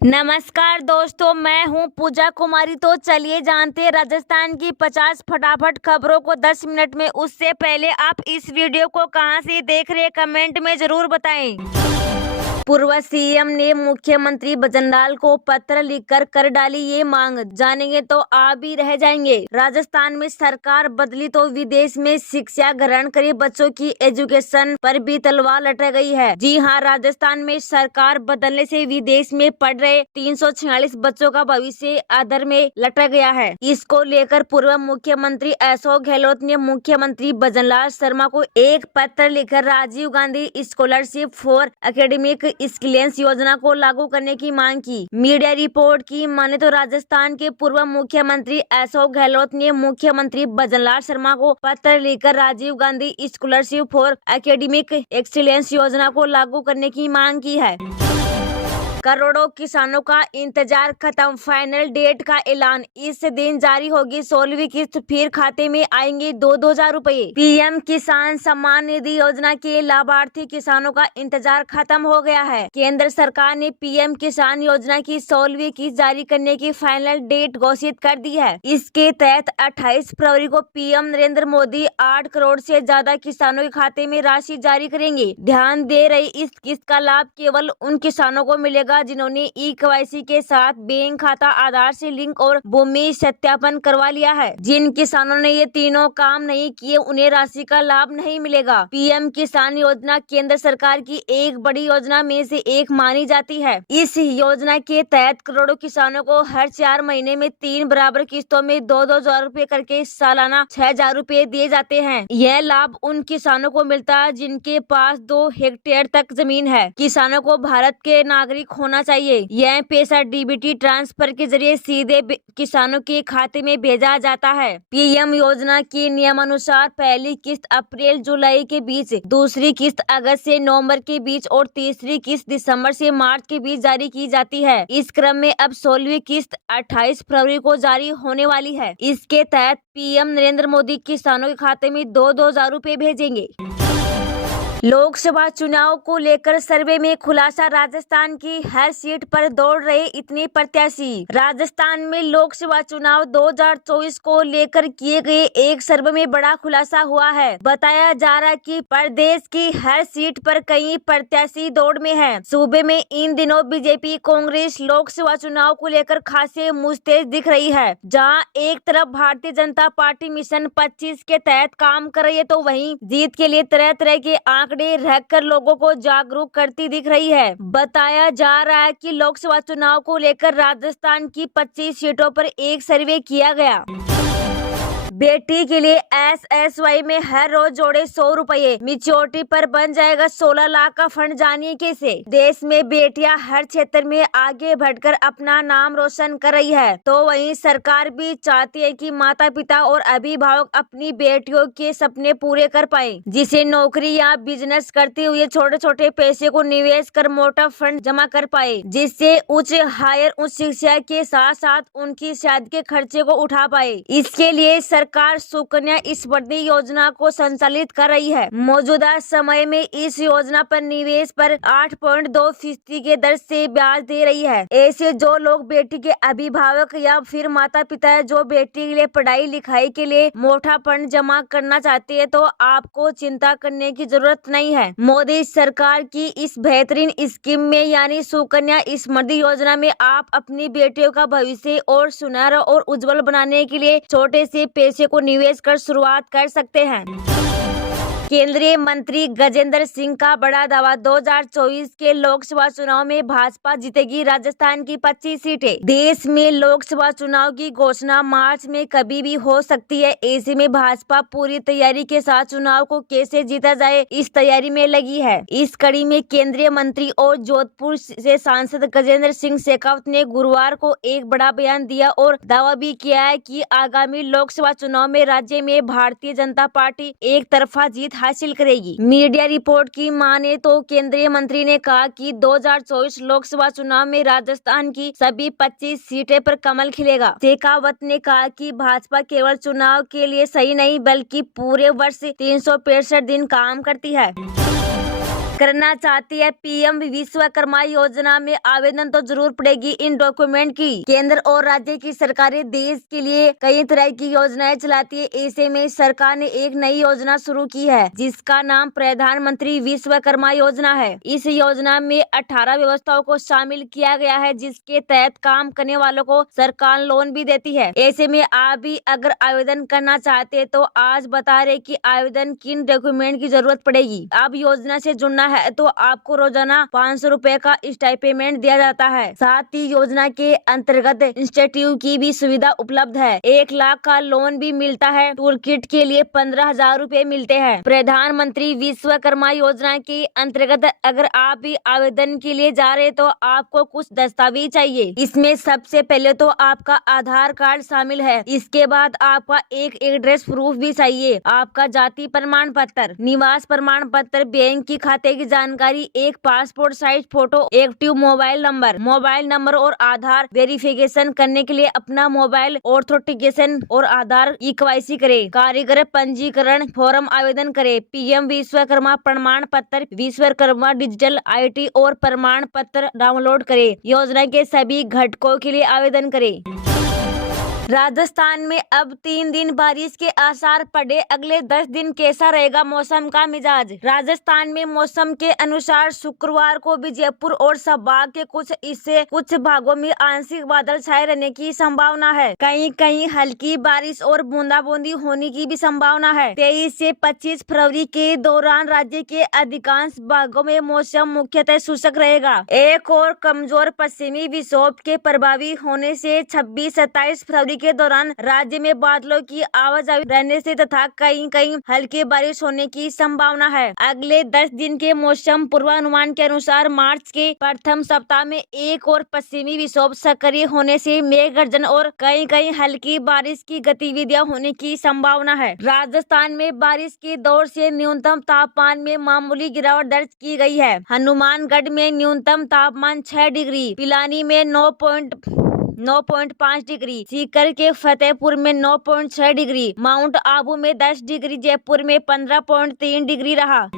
नमस्कार दोस्तों, मैं हूं पूजा कुमारी। तो चलिए जानते हैं राजस्थान की 50 फटाफट खबरों को 10 मिनट में। उससे पहले आप इस वीडियो को कहां से देख रहे हैं कमेंट में जरूर बताएं। पूर्व सीएम ने मुख्यमंत्री बजनलाल को पत्र लिखकर कर डाली ये मांग, जानेंगे तो आप भी रह जाएंगे। राजस्थान में सरकार बदली तो विदेश में शिक्षा ग्रहण करे बच्चों की एजुकेशन पर भी तलवार लटक गई है। जी हां, राजस्थान में सरकार बदलने से विदेश में पढ़ रहे 346 बच्चों का भविष्य अधर में लटक गया है। इसको लेकर पूर्व मुख्यमंत्री अशोक गहलोत ने मुख्यमंत्री बजनलाल शर्मा को एक पत्र लिखकर Rajiv Gandhi scholarship for academic excellence योजना को लागू करने की मांग की। मीडिया रिपोर्ट की माने तो राजस्थान के पूर्व मुख्यमंत्री अशोक गहलोत ने मुख्यमंत्री बजनलाल शर्मा को पत्र लिखकर Rajiv Gandhi scholarship for academic excellence योजना को लागू करने की मांग की है। करोड़ों किसानों का इंतजार खत्म, फाइनल डेट का ऐलान। इस दिन जारी होगी 16वीं किस्त, फिर खाते में आएंगे 2-2 हजार रुपए। पीएम किसान सम्मान निधि योजना के लाभार्थी किसानों का इंतजार खत्म हो गया है। केंद्र सरकार ने पीएम किसान योजना की 16वीं किस्त जारी करने की फाइनल डेट घोषित कर दी है। इसके तहत 28 फरवरी को पीएम नरेंद्र मोदी 8 करोड़ से ज्यादा किसानों के खाते में राशि जारी करेंगे। ध्यान दे रही इस किस्त का लाभ केवल उन किसानों को मिलेगा जिन्होंने ई-केवाईसी के साथ बैंक खाता, आधार से लिंक और भूमि सत्यापन करवा लिया है। जिन किसानों ने ये तीनों काम नहीं किए उन्हें राशि का लाभ नहीं मिलेगा। पीएम किसान योजना केंद्र सरकार की एक बड़ी योजना में से एक मानी जाती है। इस योजना के तहत करोड़ों किसानों को हर 4 महीने में 3 बराबर किस्तों में 2-2 हजार रुपए करके सालाना 6,000 रुपए दिए जाते हैं। यह लाभ उन किसानों को मिलता है जिनके पास 2 हेक्टेयर तक जमीन है। किसानों को भारत के नागरिक होना चाहिए। यह पैसा डीबीटी ट्रांसफर के जरिए सीधे किसानों के खाते में भेजा जाता है। पीएम योजना के नियमानुसार पहली किस्त अप्रैल-जुलाई के बीच, दूसरी किस्त अगस्त से नवंबर के बीच और तीसरी किस्त दिसंबर से मार्च के बीच जारी की जाती है। इस क्रम में अब 16वीं किस्त 28 फरवरी को जारी होने वाली है। इसके तहत पीएम नरेंद्र मोदी किसानों के खाते में 2-2 हजार रुपए भेजेंगे। लोकसभा चुनाव को लेकर सर्वे में खुलासा, राजस्थान की हर सीट पर दौड़ रहे इतने प्रत्याशी। राजस्थान में लोकसभा चुनाव 2024 को लेकर किए गए एक सर्वे में बड़ा खुलासा हुआ है। बताया जा रहा है कि प्रदेश की हर सीट पर कई प्रत्याशी दौड़ में हैं। सूबे में इन दिनों बीजेपी कांग्रेस लोकसभा चुनाव को लेकर खासे मुस्तैद दिख रही है। जहां एक तरफ भारतीय जनता पार्टी मिशन 25 के तहत काम कर रही है, तो वहीं जीत के लिए तरह तरह के आंकड़े रखकर लोगों को जागरूक करती दिख रही है। बताया जा रहा है कि लोकसभा चुनाव को लेकर राजस्थान की 25 सीटों पर एक सर्वे किया गया। बेटी के लिए एसएसवाई में हर रोज जोड़े 100 रुपए, मिच्योरिटी पर बन जाएगा 16 लाख का फंड। जानिए कैसे। देश में बेटियां हर क्षेत्र में आगे बढ़कर अपना नाम रोशन कर रही है, तो वहीं सरकार भी चाहती है कि माता पिता और अभिभावक अपनी बेटियों के सपने पूरे कर पाए, जिसे नौकरी या बिजनेस करते हुए छोटे छोटे पैसे को निवेश कर मोटा फंड जमा कर पाए, जिससे उच्च शिक्षा के साथ साथ उनकी शादी के खर्चे को उठा पाए। इसके लिए सरकार सुकन्या समृद्धि योजना को संचालित कर रही है। मौजूदा समय में इस योजना पर निवेश पर 8.2% के दर से ब्याज दे रही है। ऐसे जो लोग बेटी के अभिभावक या फिर माता पिता है जो बेटी के लिए पढ़ाई लिखाई के लिए मोटा फंड जमा करना चाहते हैं, तो आपको चिंता करने की जरूरत नहीं है। मोदी सरकार की इस बेहतरीन स्कीम में यानी सुकन्या समृद्धि योजना में आप अपनी बेटियों का भविष्य और सुनहरा और उज्जवल बनाने के लिए छोटे से पैसे को निवेश कर शुरुआत कर सकते हैं। केंद्रीय मंत्री गजेंद्र सिंह का बड़ा दावा, 2024 के लोकसभा चुनाव में भाजपा जीतेगी राजस्थान की 25 सीटें। देश में लोकसभा चुनाव की घोषणा मार्च में कभी भी हो सकती है। ऐसे में भाजपा पूरी तैयारी के साथ चुनाव को कैसे जीता जाए इस तैयारी में लगी है। इस कड़ी में केंद्रीय मंत्री और जोधपुर से सांसद गजेंद्र सिंह शेखावत ने गुरुवार को एक बड़ा बयान दिया और दावा भी किया है कि आगामी लोकसभा चुनाव में राज्य में भारतीय जनता पार्टी एक तरफा जीत हासिल करेगी। मीडिया रिपोर्ट की माने तो केंद्रीय मंत्री ने कहा कि 2024 लोकसभा चुनाव में राजस्थान की सभी 25 सीटें पर कमल खिलेगा। शेखावत ने कहा कि भाजपा केवल चुनाव के लिए सही नहीं बल्कि पूरे वर्ष 365 दिन काम करती है। करना चाहती है पीएम विश्वकर्मा योजना में आवेदन तो जरूर पड़ेगी इन डॉक्यूमेंट की। केंद्र और राज्य की सरकारें देश के लिए कई तरह की योजनाएं चलाती है। ऐसे में सरकार ने एक नई योजना शुरू की है जिसका नाम प्रधानमंत्री विश्वकर्मा योजना है। इस योजना में 18 व्यवस्थाओं को शामिल किया गया है जिसके तहत काम करने वालों को सरकार लोन भी देती है। ऐसे में आप भी अगर आवेदन करना चाहते हैं तो आज बता रहे कि आवेदन किन डॉक्यूमेंट की जरूरत पड़ेगी। अब योजना से जुड़ना है तो आपको रोजाना 500 रुपए का स्टाइपेमेंट दिया जाता है। साथ ही योजना के अंतर्गत इंस्टीट्यूट की भी सुविधा उपलब्ध है। 1 लाख का लोन भी मिलता है। टूल किट के लिए 15,000 रुपए मिलते हैं। प्रधानमंत्री विश्वकर्मा योजना के अंतर्गत अगर आप भी आवेदन के लिए जा रहे तो आपको कुछ दस्तावेज चाहिए। इसमें सबसे पहले तो आपका आधार कार्ड शामिल है। इसके बाद आपका एक एड्रेस प्रूफ भी चाहिए, आपका जाति प्रमाण पत्र, निवास प्रमाण पत्र, बैंक की खाते की जानकारी, एक passport size photo, active mobile number और आधार वेरिफिकेशन करने के लिए अपना मोबाइल ऑथेंटिकेशन और आधार KYC करे। कारीगर पंजीकरण फॉर्म आवेदन करे। पीएम विश्वकर्मा प्रमाण पत्र, विश्वकर्मा डिजिटल IT और प्रमाण पत्र डाउनलोड करे। योजना के सभी घटकों के लिए आवेदन करे। राजस्थान में अब 3 दिन बारिश के आसार पड़े। अगले 10 दिन कैसा रहेगा मौसम का मिजाज? राजस्थान में मौसम के अनुसार शुक्रवार को भी जयपुर और संभाग के कुछ भागों में आंशिक बादल छाए रहने की संभावना है। कहीं कहीं हल्की बारिश और बूंदाबांदी होने की भी संभावना है। 23 से 25 फरवरी के दौरान राज्य के अधिकांश भागों में मौसम मुख्यतः शुष्क रहेगा। एक और कमजोर पश्चिमी विक्षोभ के प्रभावी होने से 26-27 फरवरी के दौरान राज्य में बादलों की आवाजाही रहने से तथा कहीं कहीं हल्की बारिश होने की संभावना है। अगले 10 दिन के मौसम पूर्वानुमान के अनुसार मार्च के प्रथम सप्ताह में एक और पश्चिमी विक्षोभ सक्रिय होने से मेघ गर्जन और कहीं कहीं हल्की बारिश की गतिविधियां होने की संभावना है। राजस्थान में बारिश के दौर से न्यूनतम तापमान में मामूली गिरावट दर्ज की गई है। हनुमानगढ़ में न्यूनतम तापमान 6 डिग्री, पिलानी में 9.5 डिग्री, सीकर के फतेहपुर में 9.6 डिग्री, माउंट आबू में 10 डिग्री, जयपुर में 15.3 डिग्री रहा।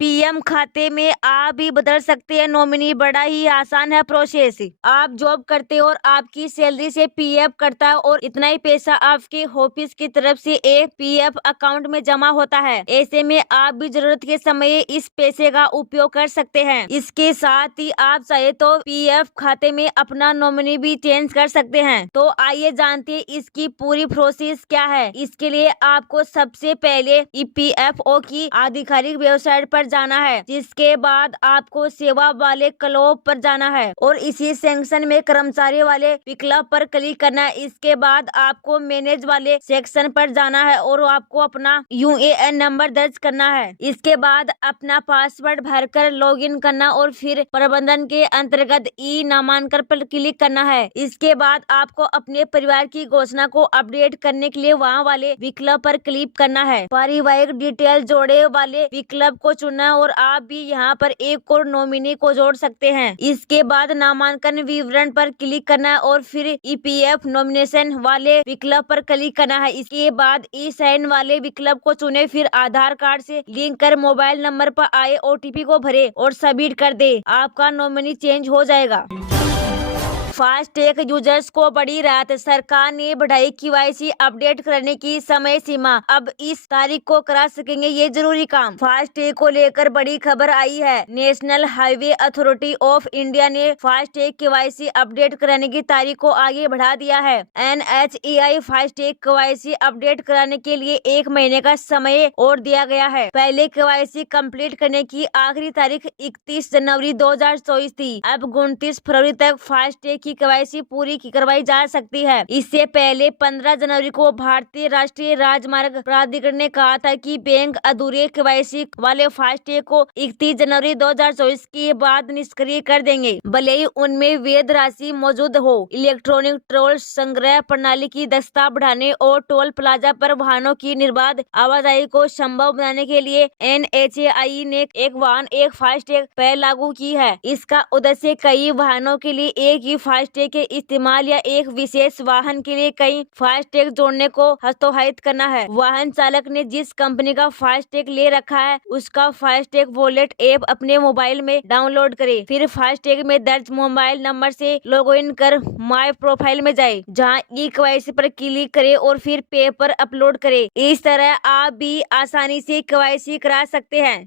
पीएम खाते में आप भी बदल सकते हैं नॉमिनी। बड़ा ही आसान है प्रोसेस। आप जॉब करते हो और आपकी सैलरी से पीएफ कटता है और इतना ही पैसा आपके ऑफिस की तरफ से एक पीएफ अकाउंट में जमा होता है। ऐसे में आप भी जरूरत के समय इस पैसे का उपयोग कर सकते हैं। इसके साथ ही आप चाहे तो पीएफ खाते में अपना नॉमिनी भी चेंज कर सकते हैं। तो आइए जानते हैं इसकी पूरी प्रोसेस क्या है। इसके लिए आपको सबसे पहले EPFO की आधिकारिक वेबसाइट पर जाना है, जिसके बाद आपको सेवा वाले क्लब पर जाना है और इसी सेक्शन में कर्मचारी वाले विकल्प पर क्लिक करना है। इसके बाद आपको मैनेज वाले सेक्शन पर जाना है और आपको अपना UAN नंबर दर्ज करना है। इसके बाद अपना पासवर्ड भरकर लॉगिन करना और फिर प्रबंधन के अंतर्गत ई नामांकन पर क्लिक करना है। इसके बाद आपको अपने परिवार की घोषणा को अपडेट करने के लिए वहाँ वाले विकल्प पर क्लिक करना है। पारिवारिक डिटेल जोड़े वाले विकल्प को चुनना और आप भी यहाँ पर एक और नॉमिनी को जोड़ सकते हैं। इसके बाद नामांकन विवरण पर क्लिक करना है और फिर EPF नॉमिनेशन वाले विकल्प पर क्लिक करना है। इसके बाद ई साइन वाले विकल्प को चुने, फिर आधार कार्ड से लिंक कर मोबाइल नंबर पर आए OTP को भरे और सबमिट कर दे। आपका नॉमिनी चेंज हो जाएगा। फास्टैग यूजर्स को बड़ी राहत। सरकार ने बढ़ाई KYC अपडेट करने की समय सीमा। अब इस तारीख को करा सकेंगे ये जरूरी काम। फास्टैग को लेकर बड़ी खबर आई है। National highway authority of India ने फास्टैग KYC अपडेट कराने की तारीख को आगे बढ़ा दिया है। NHAI फास्टैग KYC अपडेट कराने के लिए 1 महीने का समय और दिया गया है। पहले KYC कंप्लीट करने की आखिरी तारीख 31 जनवरी 2024 थी। अब 29 फरवरी तक फास्टैग की KYC पूरी करवाई जा सकती है। इससे पहले 15 जनवरी को भारतीय राष्ट्रीय राजमार्ग प्राधिकरण ने कहा था कि बैंक अधूरे KYC वाले फास्टैग को 31 जनवरी 2024 के बाद निष्क्रिय कर देंगे, भले ही उनमें वैध राशि मौजूद हो। इलेक्ट्रॉनिक टोल संग्रह प्रणाली की दक्षता बढ़ाने और टोल प्लाजा पर वाहनों की निर्बाध आवाजाही को संभव बनाने के लिए NHAI ने एक वाहन एक फास्टैग पहल लागू की है। इसका उद्देश्य कई वाहनों के लिए एक ही फास्टैग के इस्तेमाल या एक विशेष वाहन के लिए कई फास्टैग जोड़ने को हस्तोहित करना है। वाहन चालक ने जिस कंपनी का फास्टैग ले रखा है उसका फास्टैग वॉलेट ऐप अपने मोबाइल में डाउनलोड करे। फिर फास्टैग में दर्ज मोबाइल नंबर से लॉग इन कर माई प्रोफाइल में जाए, जहां ई-केवाईसी पर क्लिक करे और फिर पे पर अपलोड करे। इस तरह आप भी आसानी से केवाईसी करा सकते हैं।